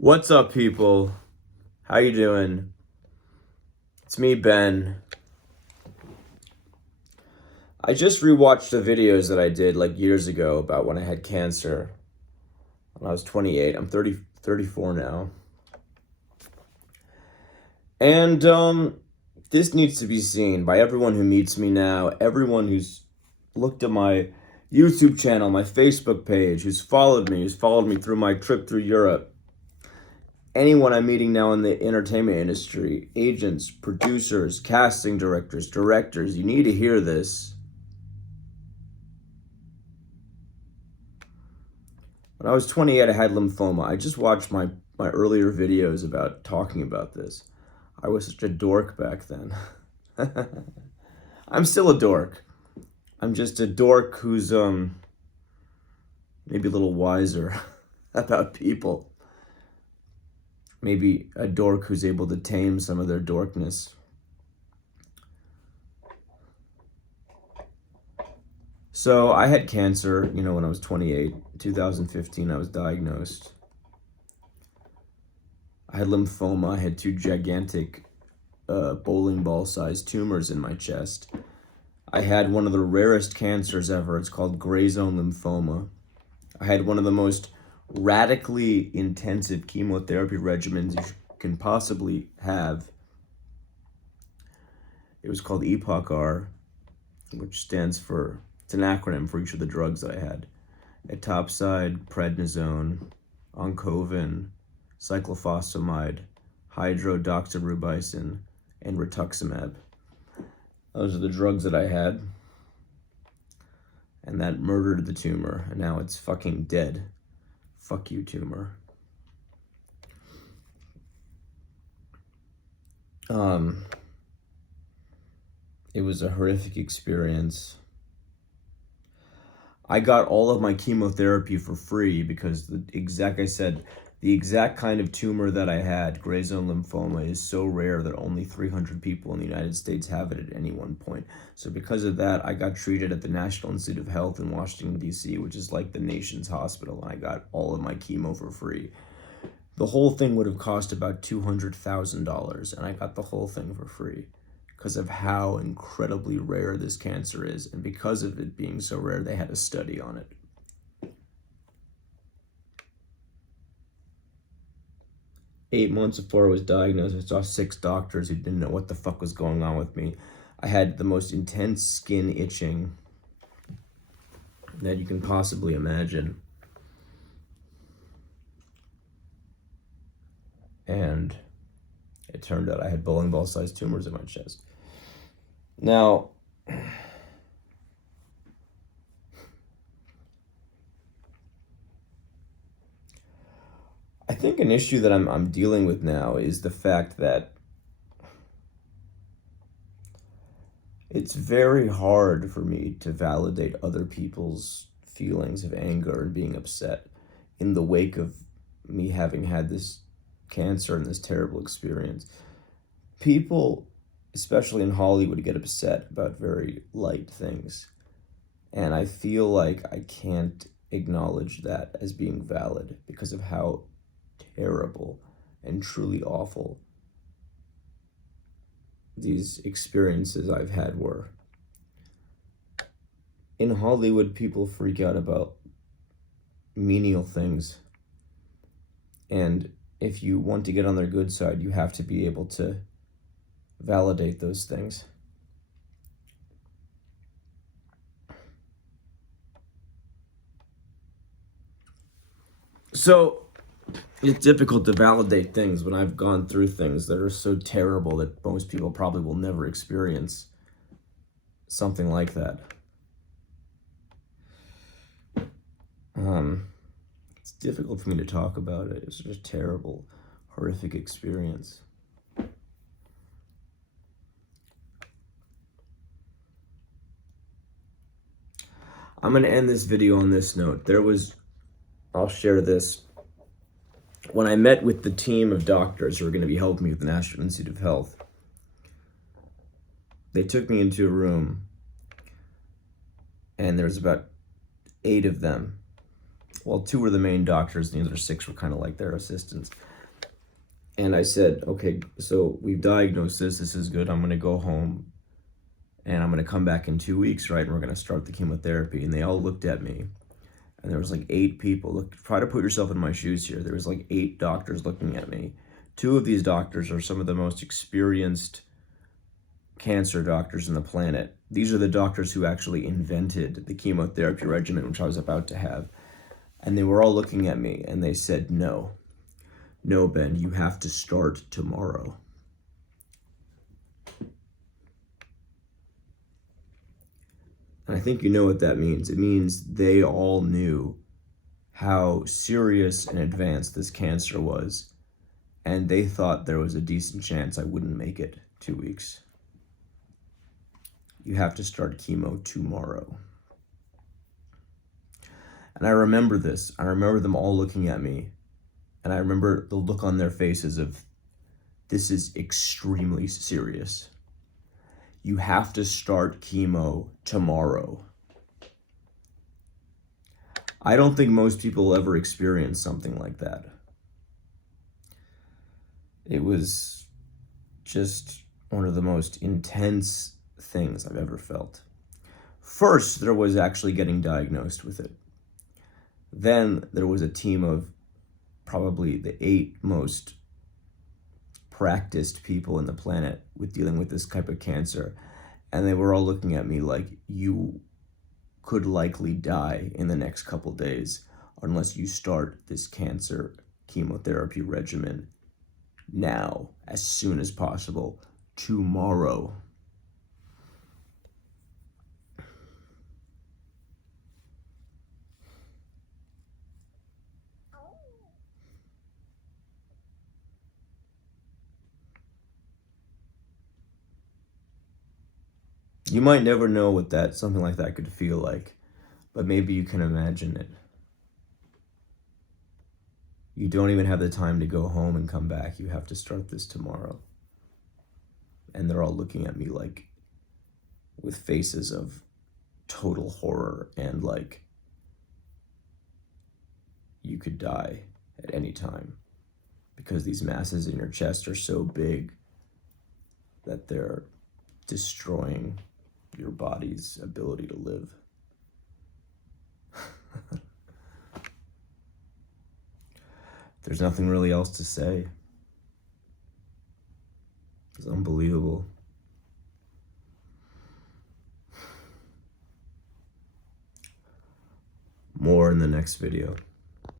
What's up, people? How you doing? It's me, Ben. I just rewatched the videos that I did like years ago about when I had cancer when I was 28. I'm 34 now. And this needs to be seen by everyone who meets me now, everyone who's looked at my YouTube channel, my Facebook page, who's followed me through my trip through Europe. Anyone I'm meeting now in the entertainment industry, agents, producers, casting directors, you need to hear this. When I was 28, I had lymphoma. I just watched my earlier videos about talking about this. I was such a dork back then. I'm still a dork. I'm just a dork who's maybe a little wiser about people. Maybe a dork who's able to tame some of their dorkness. So I had cancer, when I was 28. 2015, I was diagnosed. I had lymphoma. I had two gigantic bowling ball sized tumors in my chest. I had one of the rarest cancers ever. It's called gray zone lymphoma. I had one of the most radically intensive chemotherapy regimens you can possibly have. It was called EPOCH-R, which stands for, it's an acronym for each of the drugs that I had. Etoposide, prednisone, oncovin, cyclophosphamide, hydrodoxorubicin, and rituximab. Those are the drugs that I had. And that murdered the tumor, and now it's fucking dead. Fuck you, tumor. It was a horrific experience. I got all of my chemotherapy for free because the exact kind of tumor that I had, gray zone lymphoma, is so rare that only 300 people in the United States have it at any one point. So because of that, I got treated at the National Institute of Health in Washington, D.C., which is like the nation's hospital, and I got all of my chemo for free. The whole thing would have cost about $200,000, and I got the whole thing for free because of how incredibly rare this cancer is, and because of it being so rare, they had a study on it. 8 months before I was diagnosed, I saw 6 doctors who didn't know what the fuck was going on with me. I had the most intense skin itching that you can possibly imagine. And it turned out I had bowling ball sized tumors in my chest. Now, I think an issue that I'm dealing with now is the fact that it's very hard for me to validate other people's feelings of anger and being upset in the wake of me having had this cancer and this terrible experience. People, especially in Hollywood, get upset about very light things. And I feel like I can't acknowledge that as being valid because of how terrible and truly awful these experiences I've had were. In Hollywood, people freak out about menial things. And if you want to get on their good side, you have to be able to validate those things. So it's difficult to validate things when I've gone through things that are so terrible that most people probably will never experience something like that. It's difficult for me to talk about it. It's such a terrible, horrific experience. I'm going to end this video on this note. I'll share this. When I met with the team of doctors who are going to be helping me with the National Institute of Health, they took me into a room, and there's about 8 of them, well, 2 were the main doctors, and the other 6 were kind of like their assistants. And I said, okay, so we've diagnosed this. This is good. I'm going to go home and I'm going to come back in 2 weeks, right? And we're going to start the chemotherapy. And they all looked at me. And there was like 8 people. Look, try to put yourself in my shoes here. There was like 8 doctors looking at me. 2 of these doctors are some of the most experienced cancer doctors on the planet. These are the doctors who actually invented the chemotherapy regimen, which I was about to have. And they were all looking at me and they said, no, Ben, you have to start tomorrow. And I think you know what that means. It means they all knew how serious and advanced this cancer was, and they thought there was a decent chance I wouldn't make it 2 weeks. You have to start chemo tomorrow. And I remember this. I remember them all looking at me, and I remember the look on their faces of, this is extremely serious. You have to start chemo tomorrow. I don't think most people ever experience something like that. It was just one of the most intense things I've ever felt. First, there was actually getting diagnosed with it. Then there was a team of probably the 8 most practiced people in the planet with dealing with this type of cancer, and they were all looking at me like, you could likely die in the next couple days unless you start this cancer chemotherapy regimen now, as soon as possible, tomorrow. You might never know what something like that could feel like, but maybe you can imagine it. You don't even have the time to go home and come back. You have to start this tomorrow. And they're all looking at me like, with faces of total horror and like, you could die at any time because these masses in your chest are so big that they're destroying your body's ability to live. There's nothing really else to say. It's unbelievable. More in the next video.